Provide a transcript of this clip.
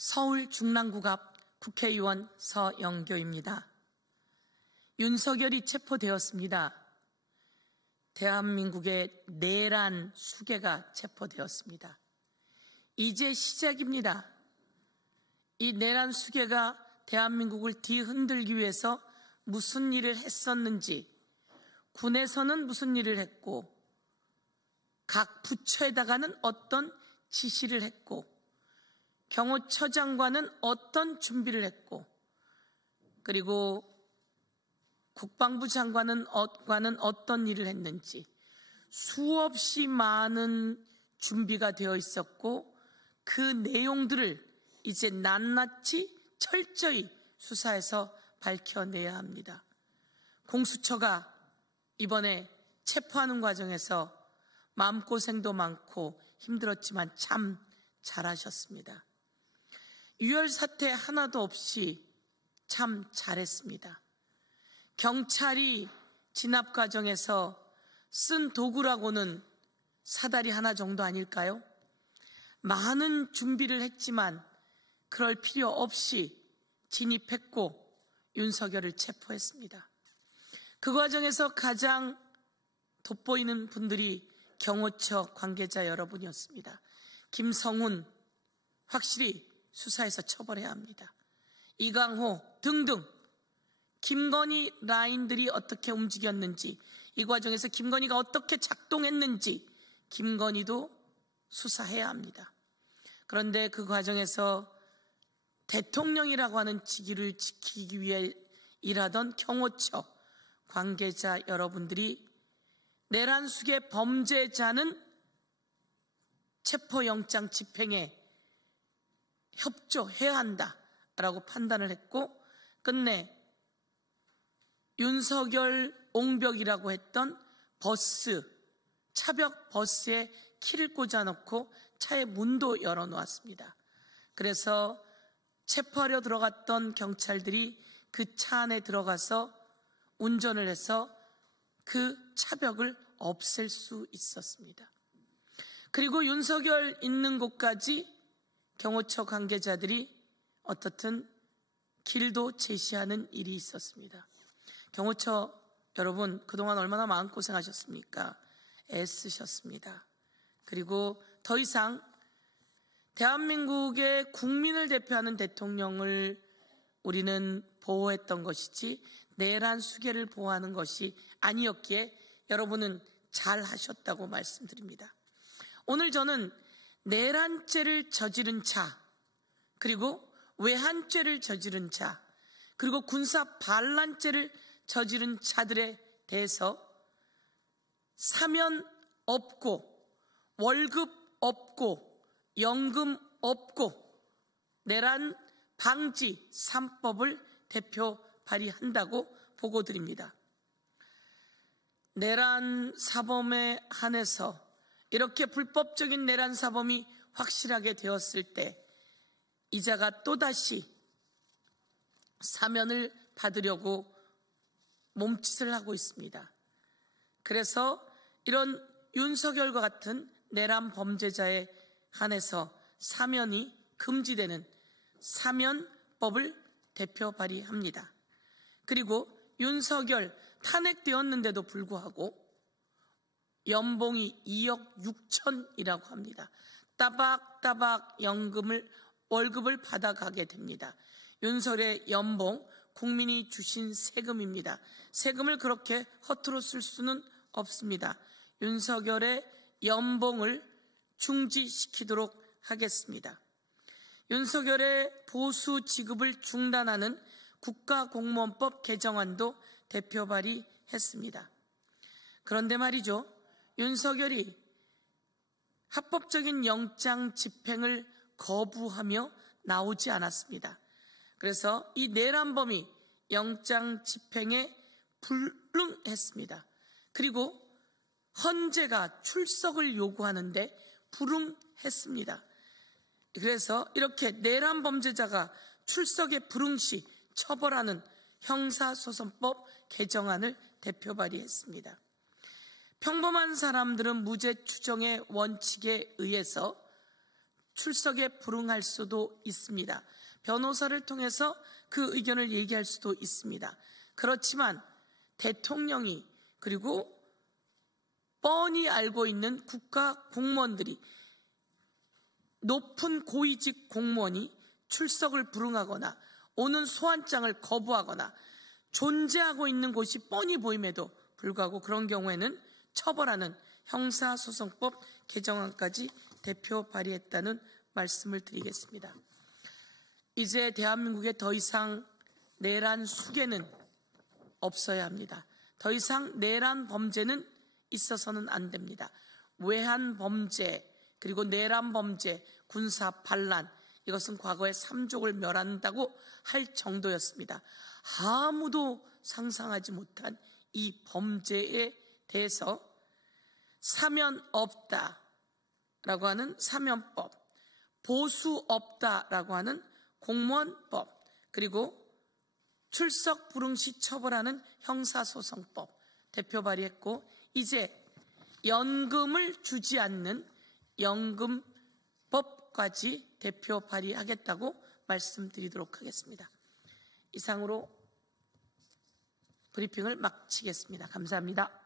서울 중랑구 앞 국회의원 서영교입니다. 윤석열이 체포되었습니다. 대한민국의 내란 수괴가 체포되었습니다. 이제 시작입니다. 이 내란 수괴가 대한민국을 뒤흔들기 위해서 무슨 일을 했었는지, 군에서는 무슨 일을 했고, 각 부처에다가는 어떤 지시를 했고, 경호처장과는 어떤 준비를 했고, 그리고 국방부 장관은 어떤 일을 했는지 수없이 많은 준비가 되어 있었고, 그 내용들을 이제 낱낱이 철저히 수사해서 밝혀내야 합니다. 공수처가 이번에 체포하는 과정에서 마음고생도 많고 힘들었지만 참 잘하셨습니다. 유혈 사태 하나도 없이 참 잘했습니다. 경찰이 진압 과정에서 쓴 도구라고는 사다리 하나 정도 아닐까요? 많은 준비를 했지만 그럴 필요 없이 진입했고 윤석열을 체포했습니다. 그 과정에서 가장 돋보이는 분들이 경호처 관계자 여러분이었습니다. 김성훈 확실히 수사해서 처벌해야 합니다. 이강호 등등 김건희 라인들이 어떻게 움직였는지, 이 과정에서 김건희가 어떻게 작동했는지 김건희도 수사해야 합니다. 그런데 그 과정에서 대통령이라고 하는 직위를 지키기 위해 일하던 경호처 관계자 여러분들이 내란 수괴 범죄자는 체포영장 집행에 협조해야 한다라고 판단을 했고, 끝내 윤석열 옹벽이라고 했던 버스, 차벽 버스에 키를 꽂아놓고 차의 문도 열어놓았습니다. 그래서 체포하려 들어갔던 경찰들이 그 차 안에 들어가서 운전을 해서 그 차벽을 없앨 수 있었습니다. 그리고 윤석열 있는 곳까지 경호처 관계자들이 어떻든 길도 제시하는 일이 있었습니다. 경호처 여러분, 그동안 얼마나 마음고생하셨습니까? 애쓰셨습니다. 그리고 더 이상 대한민국의 국민을 대표하는 대통령을 우리는 보호했던 것이지 내란 수괴를 보호하는 것이 아니었기에 여러분은 잘하셨다고 말씀드립니다. 오늘 저는 내란죄를 저지른 자, 그리고 외환죄를 저지른 자, 그리고 군사 반란죄를 저지른 자들에 대해서 사면 없고 월급 없고 연금 없고 내란 방지 3법을 대표 발의한다고 보고드립니다. 내란 사범에 한해서 이렇게 불법적인 내란 사범이 확실하게 되었을 때 이자가 또다시 사면을 받으려고 몸짓을 하고 있습니다. 그래서 이런 윤석열과 같은 내란 범죄자에 한해서 사면이 금지되는 사면법을 대표 발의합니다. 그리고 윤석열 탄핵되었는데도 불구하고 연봉이 2억 6천이라고 합니다. 따박따박 월급을 받아가게 됩니다. 윤석열의 연봉, 국민이 주신 세금입니다. 세금을 그렇게 허투루 쓸 수는 없습니다. 윤석열의 연봉을 중지시키도록 하겠습니다. 윤석열의 보수 지급을 중단하는 국가공무원법 개정안도 대표 발의했습니다. 그런데 말이죠, 윤석열이 합법적인 영장 집행을 거부하며 나오지 않았습니다. 그래서 이 내란범이 영장 집행에 불응했습니다. 그리고 헌재가 출석을 요구하는데 불응했습니다. 그래서 이렇게 내란 범죄자가 출석에 불응시 처벌하는 형사소송법 개정안을 대표 발의했습니다. 평범한 사람들은 무죄 추정의 원칙에 의해서 출석에 불응할 수도 있습니다. 변호사를 통해서 그 의견을 얘기할 수도 있습니다. 그렇지만 대통령이 그리고 뻔히 알고 있는 국가 공무원들이 높은 고위직 공무원이 출석을 불응하거나 오는 소환장을 거부하거나 존재하고 있는 곳이 뻔히 보임에도 불구하고 그런 경우에는 처벌하는 형사소송법 개정안까지 대표 발의했다는 말씀을 드리겠습니다. 이제 대한민국에 더 이상 내란 수괴는 없어야 합니다. 더 이상 내란 범죄는 있어서는 안 됩니다. 외환 범죄 그리고 내란 범죄, 군사 반란 이것은 과거에 삼족을 멸한다고 할 정도였습니다. 아무도 상상하지 못한 이 범죄에 대해서 사면 없다라고 하는 사면법, 보수 없다라고 하는 공무원법, 그리고 출석 불응 시 처벌하는 형사소송법 대표 발의했고 이제 연금을 주지 않는 연금법까지 대표 발의하겠다고 말씀드리도록 하겠습니다. 이상으로 브리핑을 마치겠습니다. 감사합니다.